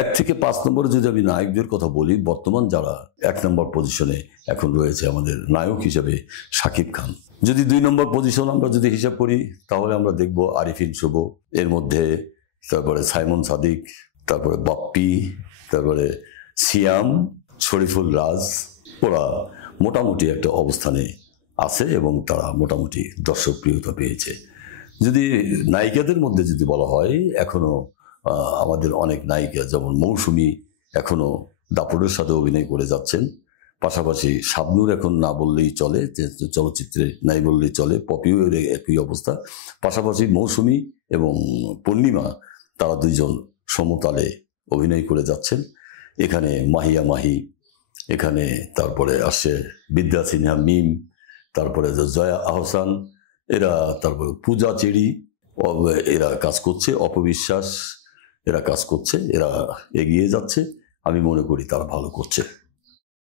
1 থেকে 5 নম্বরে যদি আমি নায়কদের কথা বলি, বর্তমান যারা 1 নম্বর পজিশনে এখন রয়েছে আমাদের নায়ক হিসেবে শাকিব খান। যদি 2 নম্বর পজিশন আমরা যদি হিসাব করি, তাহলে আমরা দেখব আরিফিন শুভ, এর মধ্যে তারপরে সাইমন সাদিক, তারপরে বাপ্পি, তারপরে সিয়াম, শরীফুল রাজ। ওরা মোটামুটি একটা অবস্থানে আছে এবং তারা মোটামুটি দর্শকপ্রিয়তা পেয়েছে। যদি নায়িকাদের মধ্যে যদি বলা হয়, এখনো আমাদের অনেক নায়িকা যেমন মৌসুমী এখনো দাপটের সাথে অভিনয় করে যাচ্ছেন। পাশাপাশি শাবনূর এখন না বললেই চলে, যে চলচ্চিত্রে নাই বললেই চলে। পপিও একই অবস্থা। পাশাপাশি মৌসুমী এবং পূর্ণিমা, তারা দুইজন সমতালে অভিনয় করে যাচ্ছেন। এখানে মাহিয়া মাহি, এখানে তারপরে আসছে বিদ্যা সিনহা মিম, তারপরে জয়া আহসান, এরা, তারপরে পূজা চেরি, এরা কাজ করছে, অপবিশ্বাস, এরা কাজ করছে, এরা এগিয়ে যাচ্ছে। আমি মনে করি তারা ভালো করছে।